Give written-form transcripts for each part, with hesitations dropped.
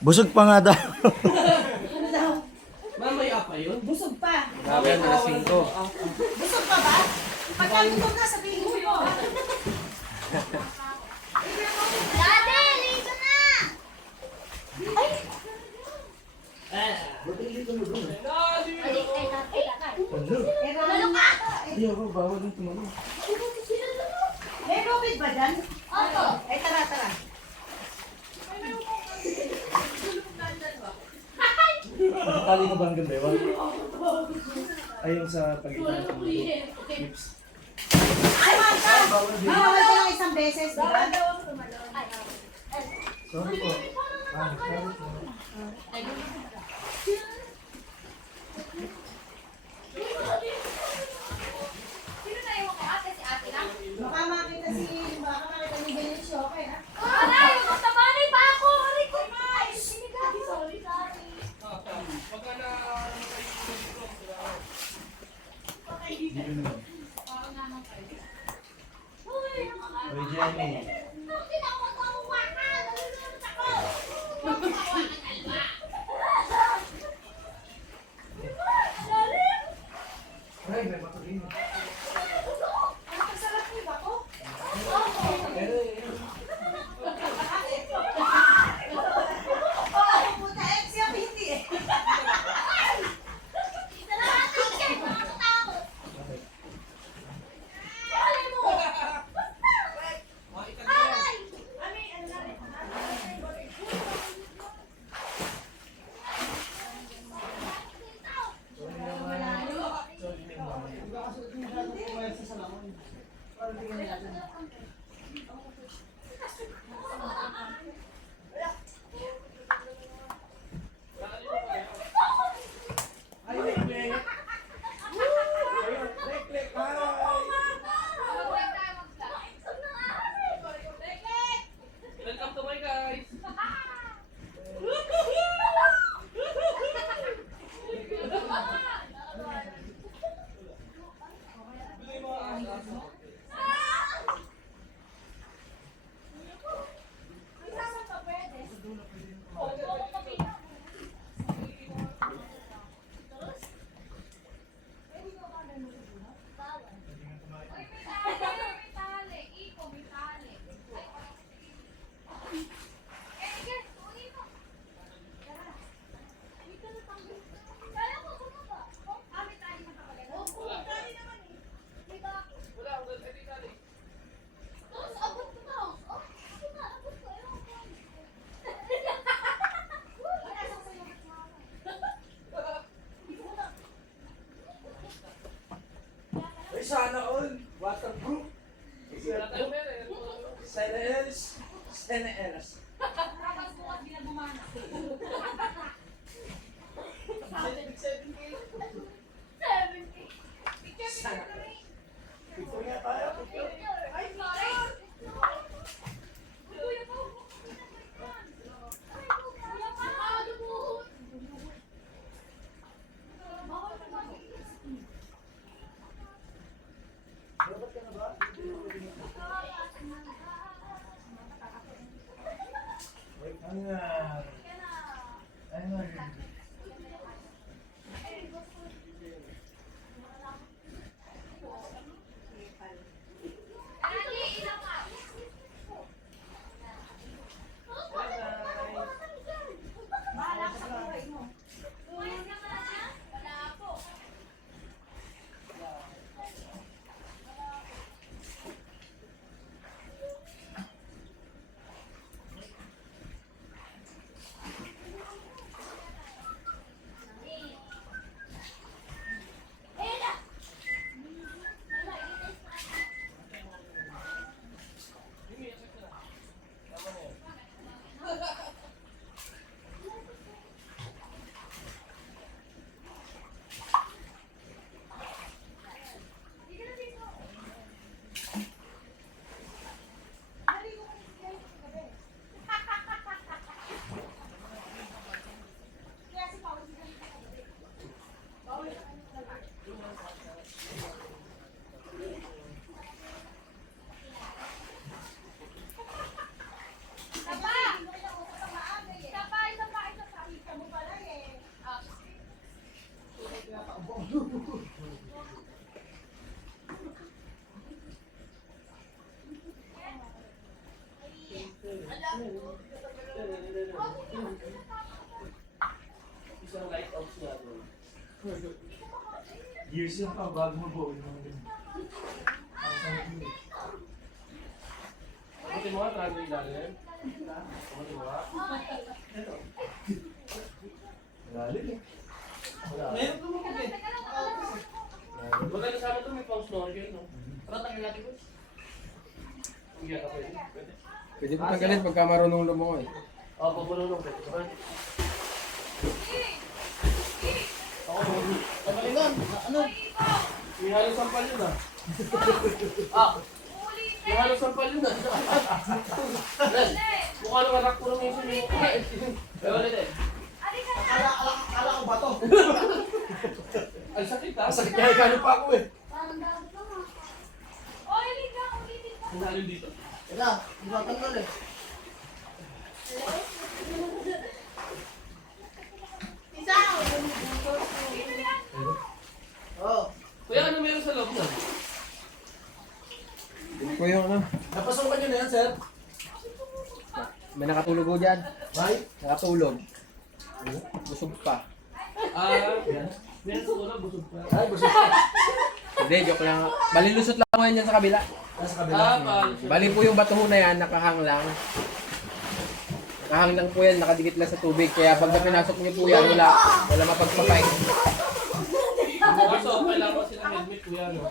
Busog pa nga daw. Ano daw? Mamaya pa yun. Busog pa. Grabe na lasing ko. Busog pa ba? Pagkaluto na, sabihin mo yun. Dati, ligo na! Ay! Lalo ka! Hindi ako, bawal yung tumulong. May COVID ba dyan? Opo. Ay, tara, tara. Nakatali ka ba ang ganda? Ayaw sa pagitan ng lips. Ay, Marta! Bawal ka lang isang beses, di ba? Sorry po. Sorry po. Sino na iwan ko? Ate, si ate lang? Baka makita ni Benicio, okay ha? Aray, magtabanay pa ako! Aray ko! Ay, sinigang. Sorry, sorry. Uy, Uy, Jenny. bakit ako tawakan? Nalulunod ako! Tawakan, Alma! Lalim! Ay, may matulino. Ang sarap niyo ba ko? Oh, puta, siya hindi eh. Isa lang natin siya, nakakatakot. Aray mo! Aray! Welcome to my guys. Wala, wala, hindi tali. Ay, sana all. Waterproof. Wala tayong pera eh. Seneels. Picture nga tayo. Picture. Dapat ka na ba? Wait, ano nga? Ano nga? Bahala ka sa buhay mo. Isang light out niya doon. Years lang pa, bago mo po. Yung mga ganun. Ang sakit mo eh. Pati mo nga, tago ilalim. Pati mo nga. Malalim eh. Wala. Maganda sana ito, may pang snorkel, no? Tara, tanggal natin ko. Hindi ka pwede. Pwede. Pwede po tanggalin pagka marunong lumungoy. Oo, pagulong pwede. Ako, tanggalin nun. Ano? May halos sampal yun, ah. May halos sampal yun, ah. Mukha nung anak ko lang yung sumili. Kaya ulit eh. Kala ko ba to? Ang sakit, ah. Masakit kaya ikano pa ako eh. Parang dapat lang ah. Oh, ulitin ka. Ang halin dito. Ito, hindi matanggal eh. Isa! Oo. Kuya, ano meron sa loob nun? Yun po yung ano. Napasukan nyo na yan, sir. May nakatulog ko dyan. May? Nakatulog. Busog pa. Meron sa ulo, busog pa. Ay, busog ka. Hindi, joke lang. Bali lusot lang mo yan dyan sa kabila. Nasa kabila. Bali po yung batuho na yan, nakahang lang. Nakahang lang po yan, nakadikit lang sa tubig. Kaya pag pinasok niyo po yan, wala mapagpapay. Kaso, kailangan ko sila helmet, kuya, no?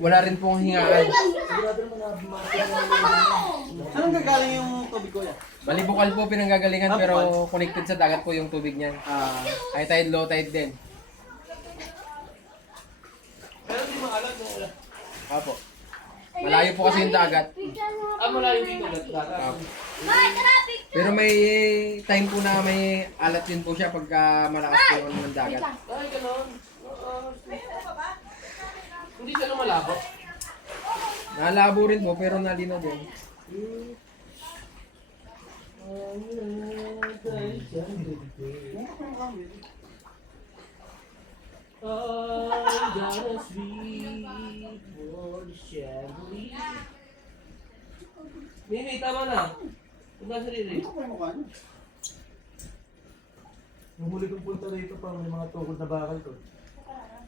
Wala rin pong hingaan. Sigurado naman na bumati na Saan gagaling yung tubig ko yan? Bali bukal po pinanggagalingan pero connected sa dagat po yung tubig niyan. High tide, low tide din. Pero hindi maalat, no? Apo. Malayo po kasi yung dagat. Malayo dito, lahat. Bye, tara, picture! Pero may time po na may alat din po siya pagka malakas po yung ng dagat. Ay, gano'n. Hindi siya lumalabo. Nalabo rin po pero nalinaw din. I gotta sleep for the chandelier. Mimi, tama na. Huwag na sarili. Ano ko yung mukha niyo? Nung huli kong punta rito pa, may mga tukod na bakal ko.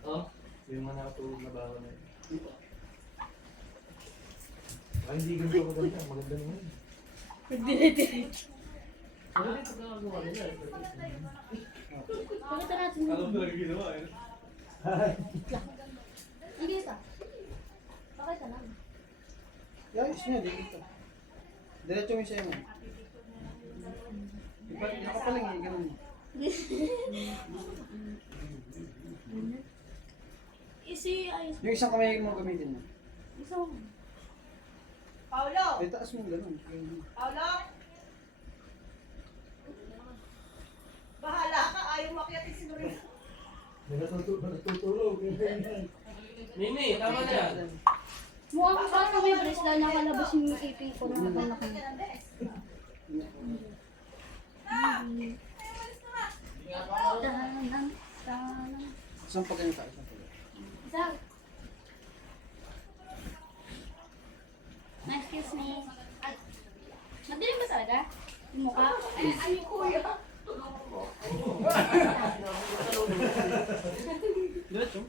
Oh? May mga nakatulog na bakal na yun. Ay, hindi ganito maganda. Maganda naman. Pero dito ka gawa nila. Pakita natin. Alam ko lang ginawa eh. Hindi ka. Pakita natin. Ayos niya, dito. Diretso mo siya yun. Nakapaling eh, ganun. Isi, ayos. Yung isang kamay mo gamitin mo. Isang. Paulo! Ay, taas mo ganun. Paulo! Bahala ka, ayaw makiyatin si Noreen. May natutulog. Mimi, tama na yan. Mukhang parang may breast na nakalabas yung ipin ko na nakalaki. Tahanan, tahanan. Isang pa ganun tayo. Isang pa ganun. Isa. Excuse me. Ay, madilim ba talaga? Yung mukha? Ay, yung kuya. Diretso.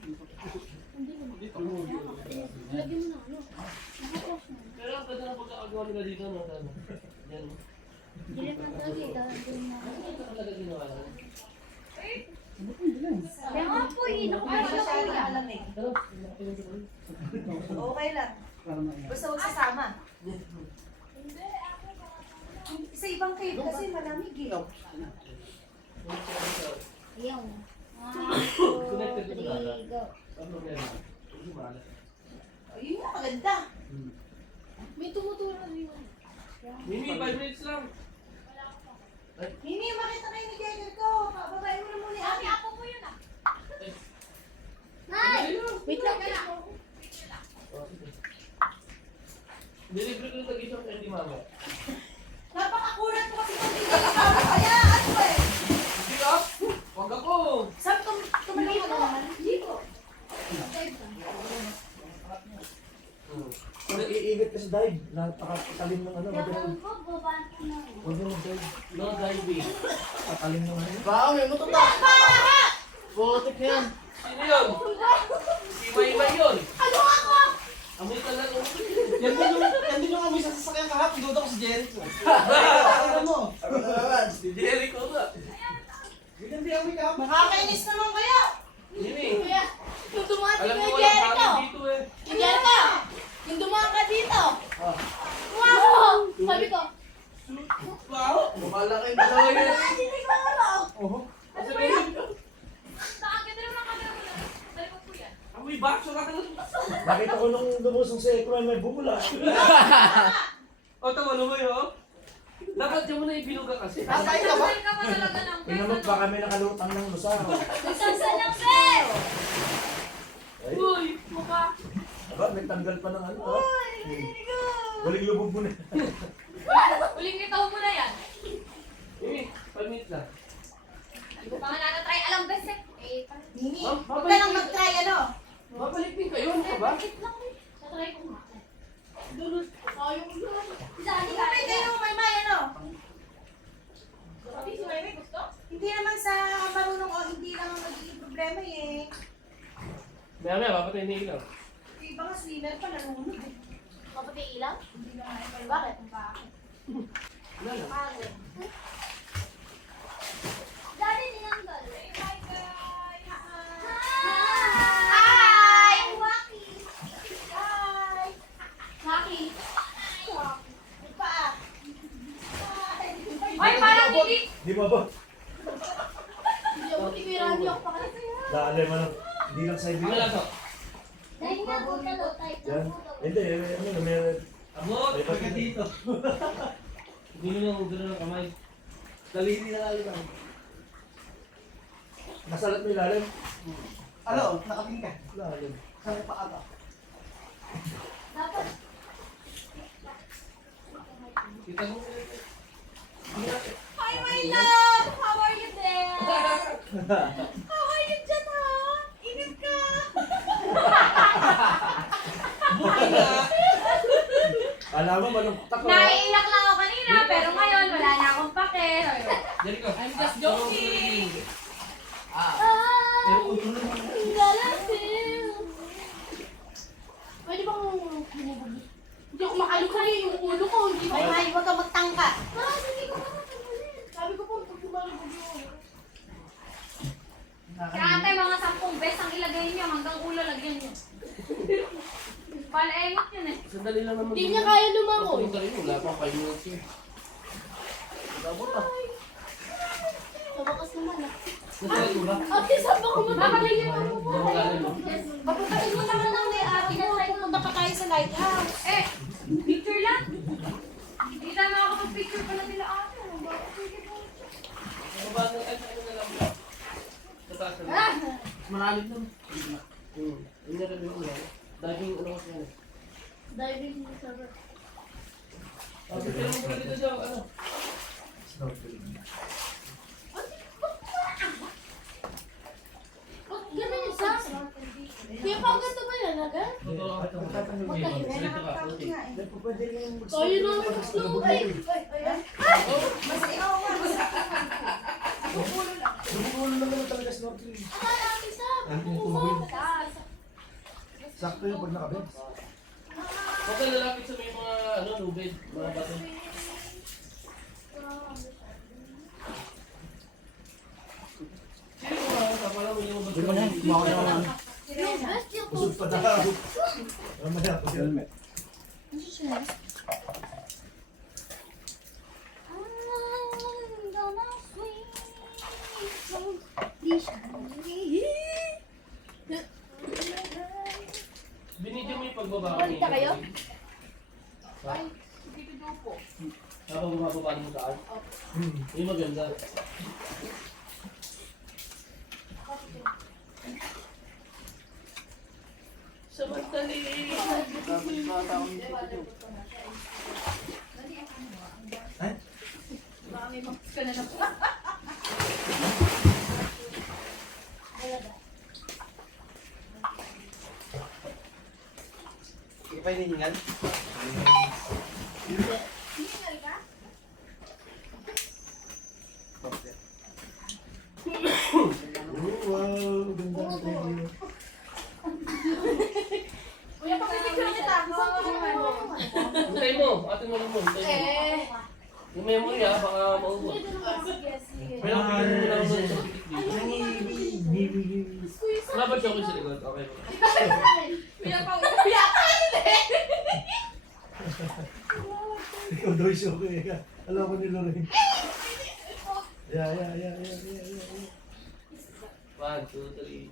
Lagyan mo na ano. Nakapost na. Pero ang ganda na pagkakagawa nila dito, no? Ano? Yan. Dilim na talaga eh. Dilim na. Ito talaga ginawa nila. Kaya nga po eh. Nakuha siya kuya. Alam eh. Okay lang. Para na Basta huwag sasama. Sa ibang cave kasi malamig eh. Ayaw. 1, 2, 3, go. Ang problema. Hindi maalat. Ayun nga, maganda. May tumuturo rin yun. Mimi, 5 minutes lang. Mimi, makita kayo ni Jagger ko. Babae mo na muna Mami, yan. ako po yun ah. Nay! Wait lang kaya. Delivery ko yung tag-isang candy mama. Napakakulat ko kasi kung hindi ka kaya. Ano eh? Hindi ka? Huwag ako! Saan tumalit ko? Hindi ko. Iingat ka sa dive. mag-dive. Napakatalim ng ano. Gagawin ko, babaan ko na. Huwag mo mag-dive. No diving. Patalim ng ano. Baka may matuta. Putik na yan. Sino yun? Si Maymay yun. Ano ako? Amoy ka lang. Yan din yung amoy sa sasakyan kahapon. Duda ko si Jericho. Ano mo? Si Jericho nga. Ganyan din amoy kahapon. Nakakainis naman kayo. Yun eh. Kuya, yung dumating Alam mo kay walang Jericho. hangin dito eh. Yung Jericho, yung dumaan ka dito. Wow! Sabi ko, Wow! Mamalaki na lang yun. hindi ko alam. Kasi may Nakakita naman ang camera mo na. Sabi ko, kuya. amoy bakso na lang. Nakita ko nung lumusong sa Ekro may bumula. O, tama naman yun. Dapat dyan mo na ibiluga kasi. Tatay ka ba? ka pa talaga ng Pinamot baka may nakalutang ng lusaw. Nagsansa lang, Ben! Ay, Uy, mukha. aba, may tanggal pa ng ano. Ha? Waling lubog mo na. Uling itaw mo na yan. Eh, palmit lang. Hindi ko pa nga natatry alam, bes eh. Nini, Ma'am, huwag ka nang mag-try ano. Babalik din kayo, ano ka ba? Bakit lang eh. Natry ko nga. Dulot. Sayang yun. Dali Hindi pwede yung may ano. Sabi si Meme, gusto? Hindi naman sa marunong o hindi lang ang nagiging problema eh. Maya, papatay na ilaw. Yung iba nga swimmer pa nalunod eh. Kapatay ilaw? Hindi naman ay Bakit? bakit. Wala lang. Pagod. Dali tinanggal. Hi guys! Hi! Waki! Hi! Maki. Pa! Ay, parang hindi. Di mo ba? Hindi ako tinirahan niyo ako pa kasi. Dali mo lang. Hindi lang sa Ang ibig. laso. Dahil nga ako talo tayo. Yan. Hindi, ano, may... Abot! May pagka dito. Hindi mo nang gano'n ng kamay. Daliri na lang. Nasalat mo ilalim. Ano? Nakating ka. Ilalim. Saan pa ata? Dapat. Kita mo. Hi my love! How are you there? How are you dyan ha? Init ka! Alam mo, malungkot ako. Naiiyak lang ako kanina, pero ngayon wala na akong pake. Jericho. I'm just joking. Ay, galasin. Pwede bang binibuli? Hindi ako makalukay yung ulo ko. Hindi May may, huwag ka magtangka. Hindi ko makakagalit. Sabi ko po, pag bumalubog yung ulo. Kaya ate, mga 10 beses ang ilagay niyo hanggang ulo lagyan niyo. Palaengot yun eh. Sandali lang naman. Hindi niya kaya lumangoy. Pupunta rin, wala pang 5 minutes yun. Abot ah. Sa bakas naman ah. Nasa ito ba? Ate, saan ba kumunta? Makaligyan ako po. Bumagalan mo. Papuntahin mo naman ng may ate mo. Pupunta pa tayo sa lighthouse. Eh, picture lang. Hindi na nakakapag-picture pala nila ate. Ano ba? Sige po. Baba na tayo sa na lang. Sa taas na lang. Ah! Malalim naman. Yun na rin yung ulan. Daging ano kasi yan. Diving server. Pero mo pala dito siya, ano? Snorkeling. Oh, ganun yung sa? Kaya pa ganito ba yan, agad? Totoo ka. Magkahiwalay na nakakapit nga eh. Pwede rin yung Tayo na ang slow eh. Mas ikaw nga. Bumubulo naman talaga snorkeling. Akala natin sa Ang tubig. Sakto yun pag nakabits. Huwag ka lalapit sa may mga ano, lubid, mga bato. Sino ko mga kapala mo yung Hindi mo na. Kumawa na naman. Yung best yung Busog pa na. Mamaya po siya. Helmet. Ano siya? binidyo mo yung pagbaba. Balik na kayo? Ay, Dito po. habang bumababa mo saan? Yung maganda. Samantali. Baka may max ka na lang. Hindi pa hinihingal? Yung memory ah, baka maubos. Sige, sige. Pero pagkakas mo lang doon sa titik dito. Wala ba siya ko sa likod? Okay. Ikaw daw siya okay ka. Alam ko ni Lorraine. Yeah. 1, 2, 3.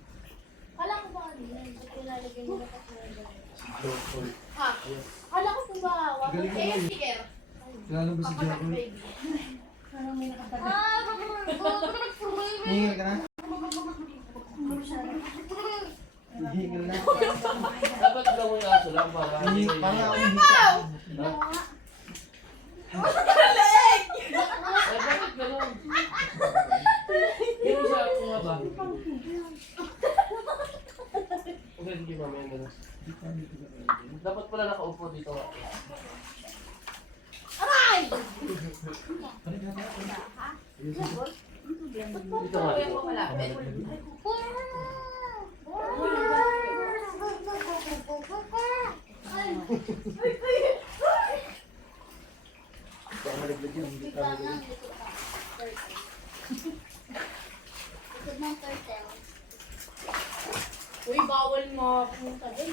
Kala ko ba ano yan? Ba't nilalagay mo na kasi Ha? Akala ko po ba? Wag Galing mo yun. sticker. Lalo ba si Jacob? parang may nakatabi. Hihingil ka na? Hihingil na. Dapat lang yung aso lang para hindi kayo- Parang ako hihingil. Eh, bakit ganun? Yung isa ako nga ba? Okay, sige mamaya ganun. Dapat pala nakaupo dito nga. Aray! Dito nga. Baka malaglag yan. Hindi Bigla ka na, likod ka. Turtle. Likod ng turtle. Uy, bawal mo pumunta din.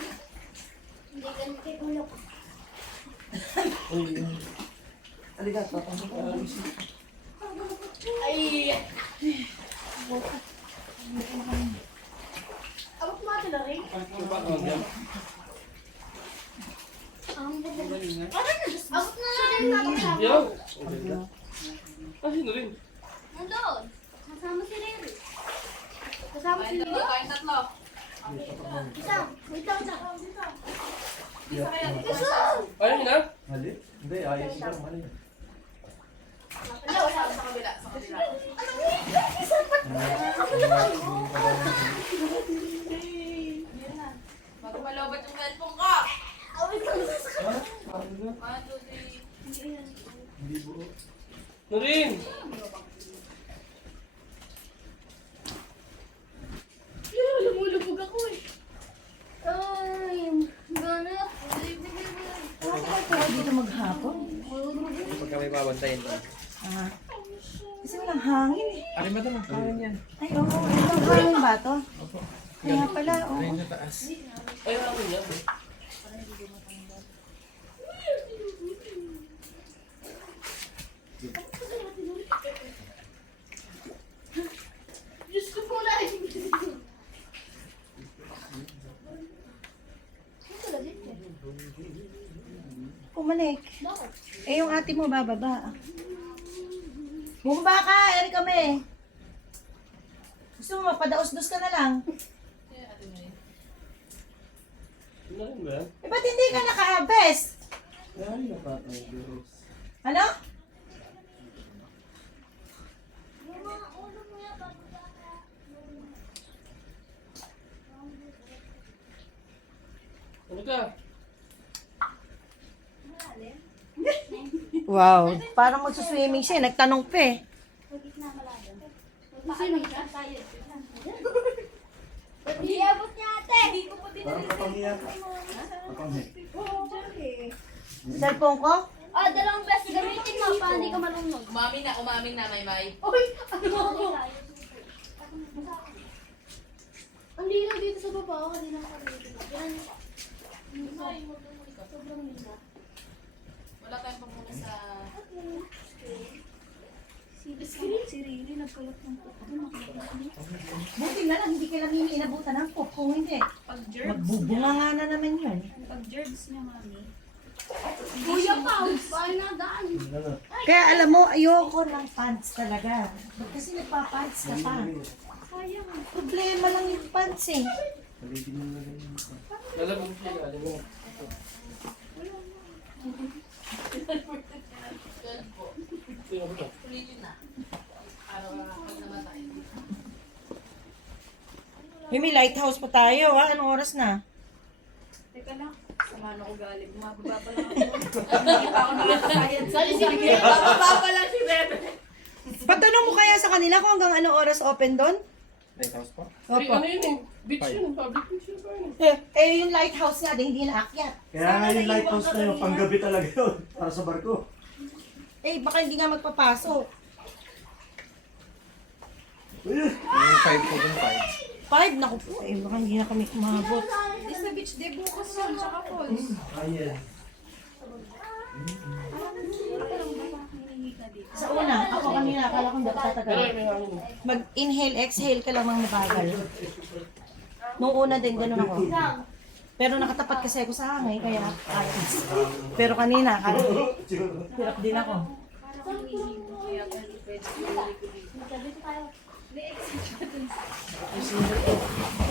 Hindi ganito ulo ko. Aligato. Pasok ka. Ay! Abot mo ate na rin? Ang galing. Abot na rin natin. Yo! Kasi na rin. Nandun. Kasama si Riri. Kasama si Riri. Tayong tatlo. Isang. Wait lang, isang. Ayaw niyo na? Mali? Hindi, ayos lang. Mali. Wala, wala. Sa kabila. Sa kabila. Bago malobat yung cellphone ko. Ano ba? 1, 2, 3. Hindi buo. Nurin! Lumulubog ako eh. Ay, gana. Dito maghapon. Pagka may babantayin ko. Ah. Kasi walang hangin eh. Ari ba ito? Magkawin yan. Ay, oo. Itong hangin ba to? Kaya pala, oo. Ayun sa taas. Ayaw ako niya. Diyos ko po lang. Pumalik. Eh, yung ate mo bababa. Bumaba ka, eri kami. Gusto mo, mapadaos-dos ka na lang. Yun na rin ba yan? Eh, ba't hindi ka naka-harvest? Ay, napatay. Girls. Ano? Ano ka? Wow, parang magsuswimming siya. Nagtanong pa eh. Sino ka? Tayo. Hindi abot niya ate. Hindi ko po din Parang kapanghiya ka. Kapanghi. Cellphone ko? Ah, dalawang beses gamitin mo para hindi ka malunod. Umamin na, Maymay. Uy! Ano ako? Ang linaw dito sa baba. Kanina ako dito. Yan. Sobrang linaw. Wala tayong pamuna sa... Si Riri nagkalat ng Buti na lang, hindi ka lang inabutan ng pop. Kung hindi, magbubunga nga na naman yun. Pag-gerbs niya, Mami. Kuya Pounds, paano na daan? Ano? Kaya alam mo, ayoko ng pants talaga. Ba't kasi nagpa-pants ka pa? Sayang. Problema lang yung pants eh. Paligid mo na lang yung mukha. Lalabog siya. Alam mo. Sino ba ito? Ulitin na. Para pag namatay. May lighthouse pa tayo ha. Anong oras na? Teka lang. Sama na ko galing. Mababa pa lang ako. Hindi pa ako nakaka-science. Sige, mababa pa lang si Bebe. Patanong mo kaya sa kanila kung hanggang anong oras open doon? Lighthouse po? Ay, Opo. ano yun eh? Beach yun. Public beach yun pa yun. Eh, yung lighthouse nga, hindi naakyat. Kaya nga yung lighthouse na yun, panggabi talaga yun. Para sa barko. Eh, baka hindi nga magpapasok. Yung 5 po dun, 5. 5, naku po eh. Baka hindi na kami kumabot. Di sa beach day bukas yun, tsaka falls. Ayan. Sa una, ako kanina, akala ko hindi ako tatagal. Mag-inhale, exhale ka lang ng mabagal. Nung una din, ganun ako. Pero nakatapat kasi ako sa hangin, kaya kaya. Pero kanina, kaya hirap din ako.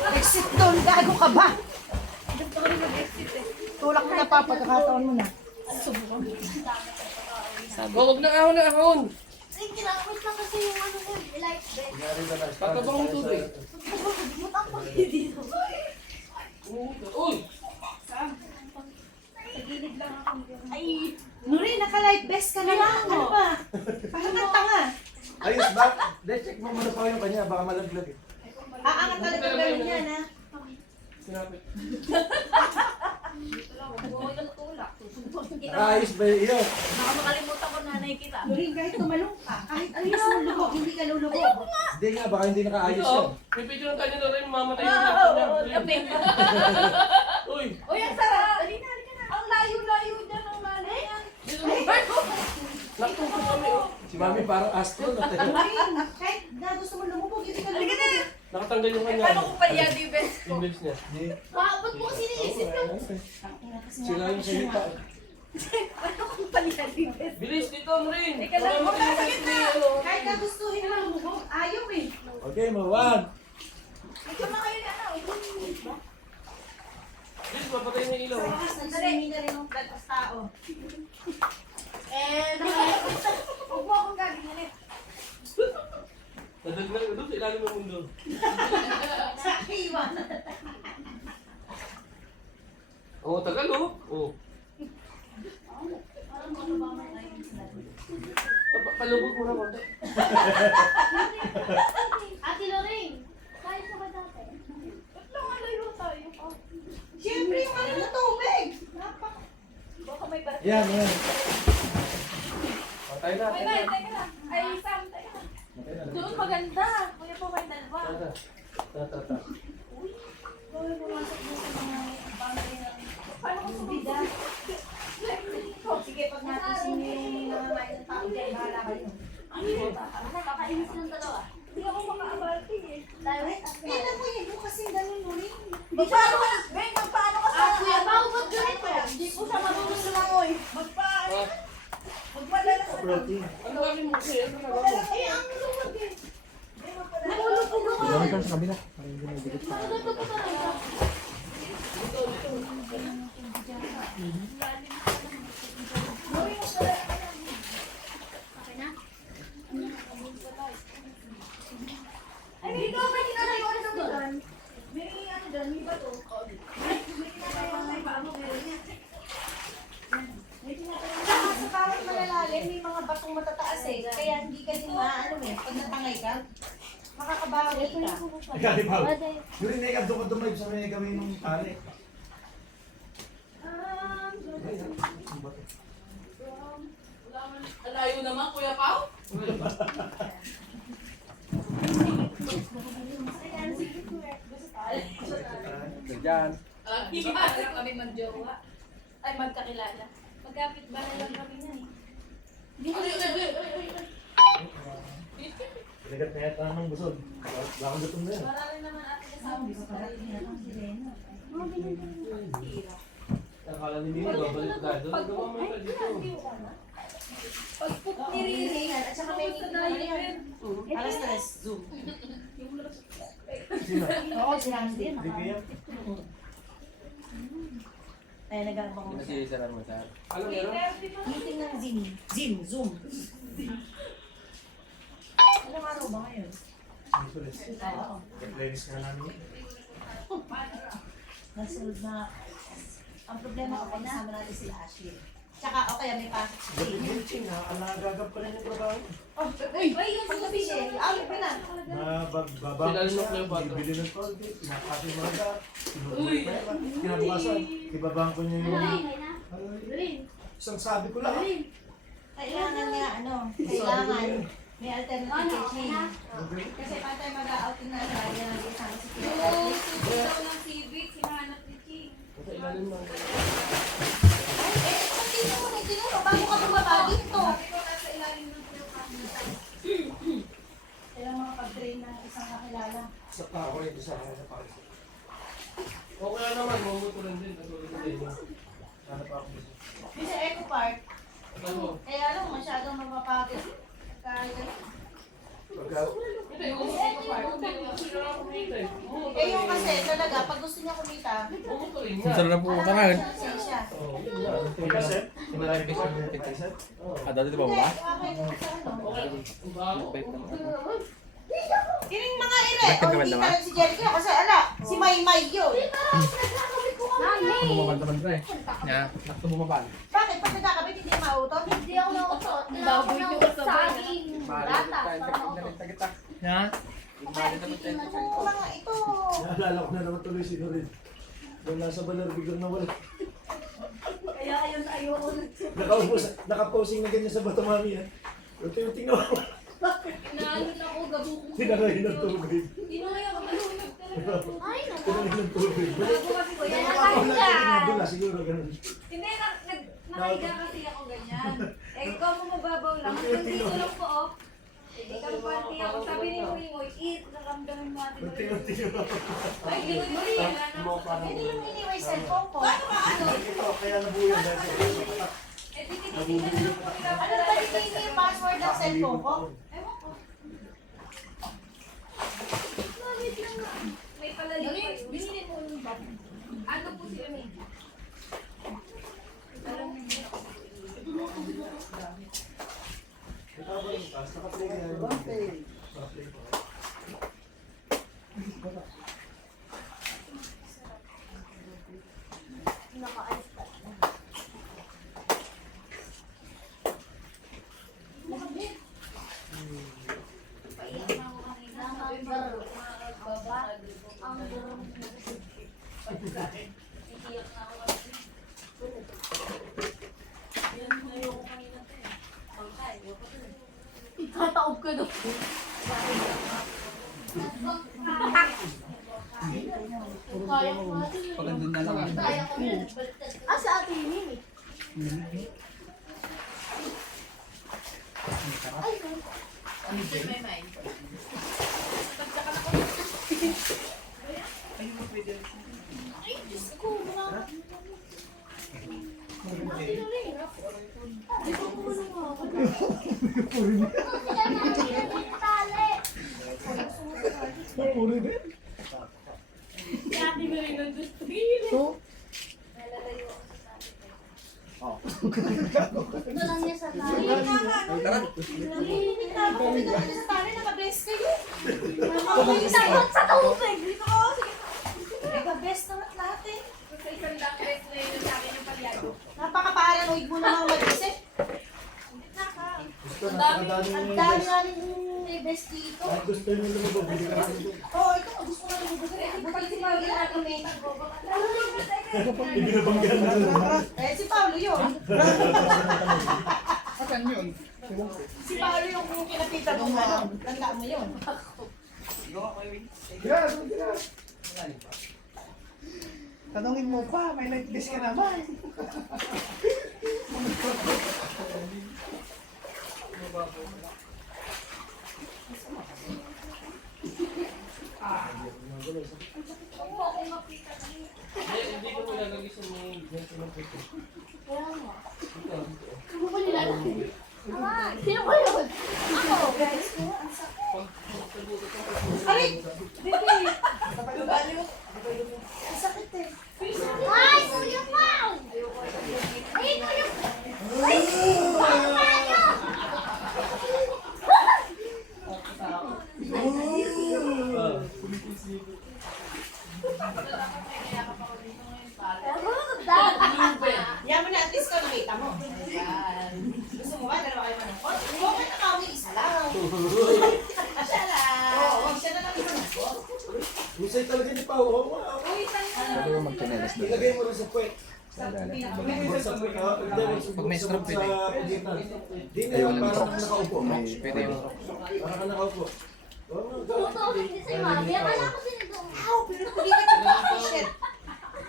Exit doon, gago ka ba? Tulak mo na pa, pagkakataon mo na. Huwag na ahon na ahon. Ay, kinakawit lang kasi yung ano ko, light bed. Tatabang mo tubig. Mutak pa kayo dito. Uy! Ay, Nuri, naka-light vest ka na lang. Ano ba? Parang ang tanga. Ayos ba? Check mo muna pa yung kanya, baka malaglag eh. Aangat talaga ganun yan, ha? Sinapit. Huwag ka natulak. Ayos ba yun? Baka makalimutan ko nanay kita. Nuri, kahit tumalong ka, kahit alis mo lubog, hindi ka lulubog. Hindi nga, baka hindi nakaayos Ito, yan. may picture ng kanya na rin, mamatay yung niya. Uy! Uy, ang sarap! Dali na, dali na. Ang layo-layo dyan, ang layo yan. Dito mo. Nakuha kami oh. Si Mami parang astronaut eh. Nuri, kahit na gusto mo lumubog, hindi ka lulubog. Nakatanggal yung kanya. Paano kung palyado yung best ko? English niya. Ba't mo kasi iniisip yung Sila yung salita. Paano kung palyado yung best? Bilis dito mo rin. Ika lang, huwag ka sa gitna. Kahit na gustuhin mo lumubog, ayaw eh. Okay, mawag. Ikaw na kayo na, ano? Bilis, mapatay na yung ilaw. Sa wakas, nagsisimi na rin ang blood of tao. Huwag mo akong gaganyan. Nadaglag doon sa ilalim ng mundo. Sa iwan. Oo, tagal oh. Oo. Palubog mo na konti. Ate Lorraine, kaya sa ba dati? Ba't lang ang layo tayo? Siyempre, yung ano na tubig. Baka may barat. Yan, yan. Patay na. Ay, Nay, teka lang. Ay, Sam, teka lang. Doon maganda. Kuya po may dalawa. Tata. Gawin mo masok mo sa mga boundary ng... Paano ko sumida? Sige, pag natin yung nangangain ng tao dyan, bahala kayo. Ano yun? Nakakainis ng dalawa. Hindi ako makaabarte eh. Kailan mo yun? Kasi ganun mo rin. Magpaano ka? Ben, magpaano ka sa... Kuya Pao, ba't ganito? Hindi po siya marunong lumangoy. Magpaano? Magpadala sa... Protein. Ano kami mo kasi? Ano na ako? Ay, ang lumag eh. Nahulog ko Yan ka sa kabila. Parang hindi na dikit sa Nahulog ko talaga. Okay na? Ay, dito, may kinalayo ka naman doon. May ano doon, may bato. May kinalayo ka, may bago, meron yan. Kasi parang malalalim, may mga batong matataas eh. Kaya hindi ka din maano eh. Pag natangay ka, makakabawi ka. Galibaw. Yuri na ikaw, dumay sa may gawin ng tali. Ang layo naman, Kuya Pao. Diyan. Hindi pa kami magjowa. Ay, magkakilala. Magkapit ba na lang kami na eh. Ligat na yata ng busog. Baka gutom na yan. Marami naman ate kasama sa sarili. Akala ni Mimi, babalik tayo doon. Gawa mo ito dito. Pagpuk ni Riri, At saka may meeting naman yun. Alas 3, Zoom. Sino? Oo, sinabi din. Hindi yan. Ay, nag-aabang ko. Kasi sarap mo sa... Alam mo yun? Meeting ng Zoom. Anong araw ba ngayon? Misulis. Oo. Replenish ka namin. Nasunod na. Ang problema ko, kasama natin sila Ashley. Tsaka, o kaya may pasok si Dapat Jane. yung ching ha, alagagap pa rin yung trabaho. Oh, uy! Yung paggabi siya. Awit pa na. Bababa Sila ko rin siya, ng Cleopatra. bibili ng tollgate, pinakati yung mga sinubuhay pa yan. Kinabukasan, ibabang ko niya yung... Lorraine, okay na? Ay, Lorraine, isang sabi ko lang. Lorraine. Kailangan nga, kailangan may alternative teaching. Kasi patay mag-outing na yan ang isang si Yung susunod ng civic, hinahanap ni Ching. Sa ilalim ng... Continue mo, bago ka bumaba dito. Sabi ko nasa ilalim ng pinapasok. Kailangan makapag-train ng isang kakilala. Sa pako rin, sa pako. O kaya naman, mamutulan din. Katulad na tayo. Hanap ako dito. Yung sa Eco Park, Ano? kaya lang masyadong mapapagod. Kaya Pagka, Hindi, yung Eco Park. Hindi na ako kumita eh. eh yung kasi talaga, pag gusto niya kumita, Bumutulin nga. Saan na po ka ngayon? siya. Oo, yun nga. Pagkaset? Malaki ka Oo. Ah, dati ba ba? Okay, sa ano. Okay. Ang bago. Kiring mga ire, Bakit o naman hindi naman? talaga si Jericho kasi si Maymay yun. Bumaban pa eh. Yeah, nakto bumaba. Bakit? Pag nagkakabit, hindi mautot? Hindi ako nautot. Ako ng saging data. Yeah. Oo, mga ito. naalala ko na naman tuloy si Norin. Nung nasa balar, biglang nawala. Kaya ayun, ayoko Nakaposing na ganyan sa Batamami. Unti-unti na ako. Inaanit ako, gabo ko. Tinangayin ng tubig. Tinangay ako, nalunod talaga. Ay, Tinangayin ng tubig. Bago kasi ko yan. Nakakala siguro ganun. Hindi, nakahiga kasi ako ganyan. Eh, ikaw mo mababaw lang. Hanggang dito lang po, oh. Eh, kampante ako. Sabi ni Moy, eat, naramdaman mo natin. Unti-unti na ako. Ay, ginoy mo rin. Wala na ako. Hindi yung iniway cellphone ko. Ito, kaya nabuyan dahil sa Eh, tititignan na lang po nila. Ano ba dito yung password ng cellphone ko? Ewan ko. Wait lang nga. May palalim pa yun. Binili mo yung bag. Ano po si Amy? Alam niyo. Ito ba yung taas? Nakaplay ka yan. Nakaplay ko. Nakaalis ka. Paiyak na ako kanina. Sabi mo, baba. Ang durong. Iiyak na ako kasi. Yan, ayoko kanina to eh. Pagkay, ayoko to eh. Itataob ka doon. Kaya ko natin eh. Pag andun na lang ah. Kaya ko na. Ah, sa atin yun eh. Ay, may may. Ay, Diyos ko, wala. Di ko muna nga ako. Puro din. Si Ate Marie nandun. Nalalayo ako sa tali. Ito lang niya sa tali. Nanginginig na ako. Bigyan ko sa tali, naka-best kayo. Takot sa tubig. Dito ko. Naka-best na lahat eh. Sa isang dakret na yun sa akin yung palyado. Napaka-paranoid mo naman mag-isip. Gusto na, nakadami Ang yung dami best. namin may best dito. Kahit gusto nyo lumabog, hindi ka natin. Oo, ito. Gusto ko na lumubog. Buti si Paolo na kami. Ibinabanggan na lang. Eh, si Paolo yun. Asan yun? Si Paolo yung kinapitan mo. Tandaan mo yun. Yeah, sige na. Tanungin mo pa, may light kiss ka naman. Hindi ko nilalagay sa mga ganito ng pito. Ano ba nilalaki? Sino ba yun? Ako. Aray! Bebe! Ang sakit eh. Ay, Kuya Pao! Ay, Kuya Ay! Pao tayo! Yan mo na, at least ko nakita mo. Yan. Gusto mo ba? Dalawa kayo manukot? Huwag ka nakawin, isa lang. Siya lang. Oo, siya na lang manukot. Husay talaga ni Pao. Uy, tayo. Ano magkinelas doon? Ilagay mo rin sa puwet. Pag may stroke, pwede. Di na yung parang nakaupo. Pwede yung Parang ka nakaupo. Tumutuwa hindi sa'yo, mami. Akala ko sinigong. Pinupulikat yung paa ko, shit.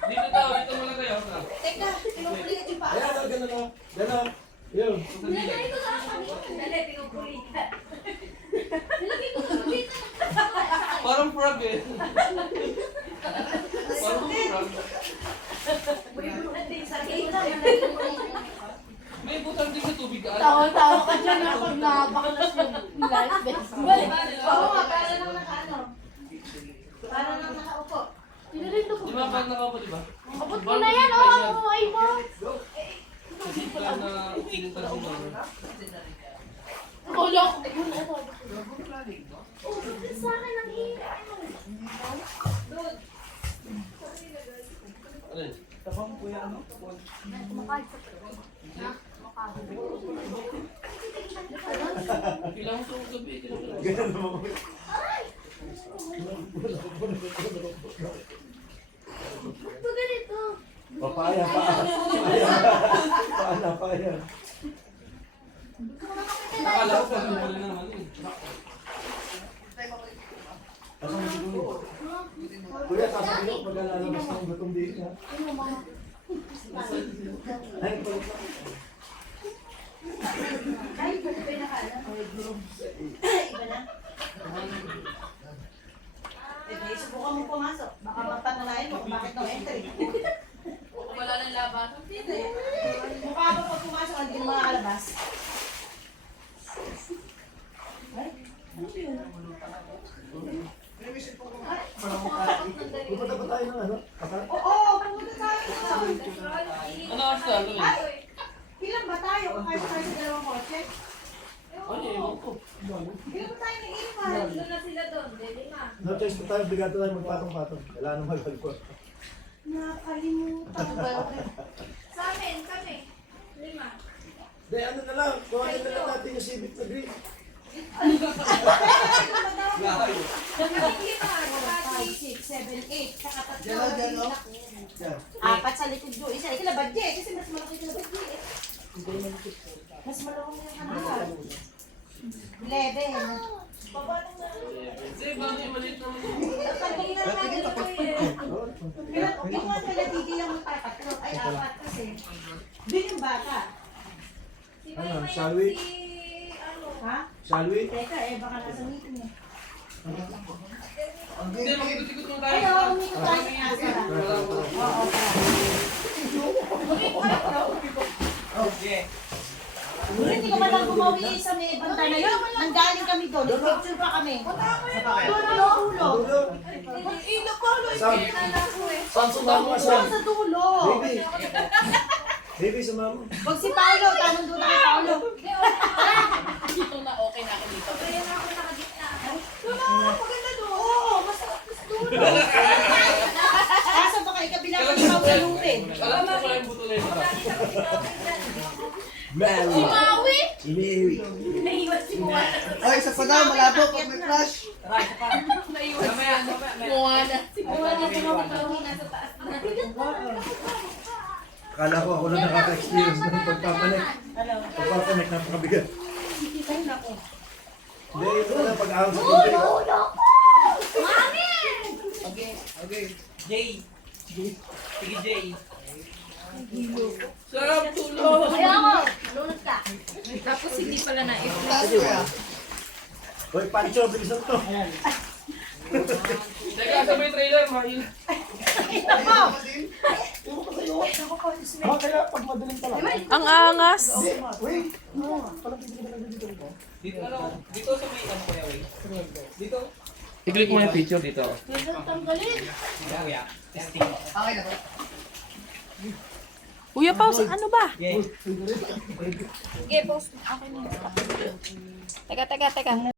Dito daw, dito mo lang kayo. Teka, pinupulikat yung paa. Ayan, gano'n na. Gano'n. Yun. Nilagay ko sa kami. Dali, pinupulitan. Nilagay ko sa kami. Parang frog eh. Parang frog. Hindi, sa kita. May butang din sa tubig ah. Tawa-tawa ka dyan na pag nakabakalas yung life vest. Balik. Oo, para lang naka-ano. Para lang nakaupo. Tinarito ko. Di ba pag nakaupo, di ba? Abot mo na yan, oh. Ang buhay mo. Hindi pala na pinutan si Mama. Wala ko. Yun, ano. Oh, bakit sa akin ang hina? Doon. Alin? Kumakain sa ha? Kailangan mo sa gabi. Gano'n mo. Ito ganito. Papaya. Papaya. Nakala ko pag lumuli na naman eh. Kuya, sasabihin mo pag lalabas ng batong dito. Ha? Ano, mga. Ay, ito. Ay, pwede ba yung naka-ano? Iba na? Eh, subukan mo pumasok. Baka mapatunayan mo kung bakit no entry. Wala nang laban. Mukha mo pag pumasok, hindi mo makakalabas. Ay, ano yun? Pupunta pa tayo ng ano? Pakal? Oo, pumunta tayo doon. Ano oras na? Ano yun? Ay, ilan ba tayo? Kung tayo sa dalawang kotse? Ano yun? Ilan ba tayo naiiwan? Doon na sila doon. Dili na. No choice pa tayo, bigato tayo magpatong-patong. Wala nang magalpo. Nakalimutan ba? Sa amin, kami. 5. Hindi, ano na lang, kuhanin na lang natin yung civic na green. 5, 6, 7, 8. Saka tatlo. Apat sa likod doon. Isa, ikalabad di. Kasi mas malaki kalabad di. Mas malaki yung kanila. 11. Kasi bakit maliit naman yun? Pagdating na lang natin ito eh. Yung mga talatigi lang magpatatlo. Ay, apat kasi. Doon yung bata. Si Ano, Maymay shall we? si ano. Ha? Shall we? Teka, baka nasa meeting eh. Hindi, makikot-ikot lang tayo. Ay, oo, umikot tayo sa Asara. Oo, hindi ka ba lang bumawi sa may banda na yun? Nanggaling kami doon. Nag-picture pa kami. Doon ang dulo. Sam, Sam, sumama ka, Sam. Doon sa dulo. Baby. Baby, sumama. Huwag si Paolo. Tanong doon na kay Paolo. Dito na okay na ako dito. Kaya na ako nakagitna. Maganda doon. Oo, mas dulo. Kaso baka ikabilang kami pagkalupin. Alam mo pala yung buto na yun. Mary. Maui! Mary. Naiwan si Juan. Ay, isa pa daw, malabo pag may flash. Naiwan si Moana. Si Juan na tumawag nasa taas na. Akala ko ako lang nakaka-experience ng pagpapanik. Ano? Pagpapanik, napakabigat. Ay, naku. Hindi, ito na pag-ahon sa tubig. Ulo ko! Mami! Okay. Jay. Sige, Jay. Sarap tulog. Kaya ako, nalunod ka. Tapos hindi pala na Hoy, Pancho, bilisan to. Teka, sa may trailer, mahil. Kaya pag madaling pala. Ang angas. Wait. Dito, ano? Dito sa may ano kaya, wait. Dito. I-click mo yung picture dito. Tanggalin. Kuya Paus, ano ba? Sige, post. Okay na. Teka.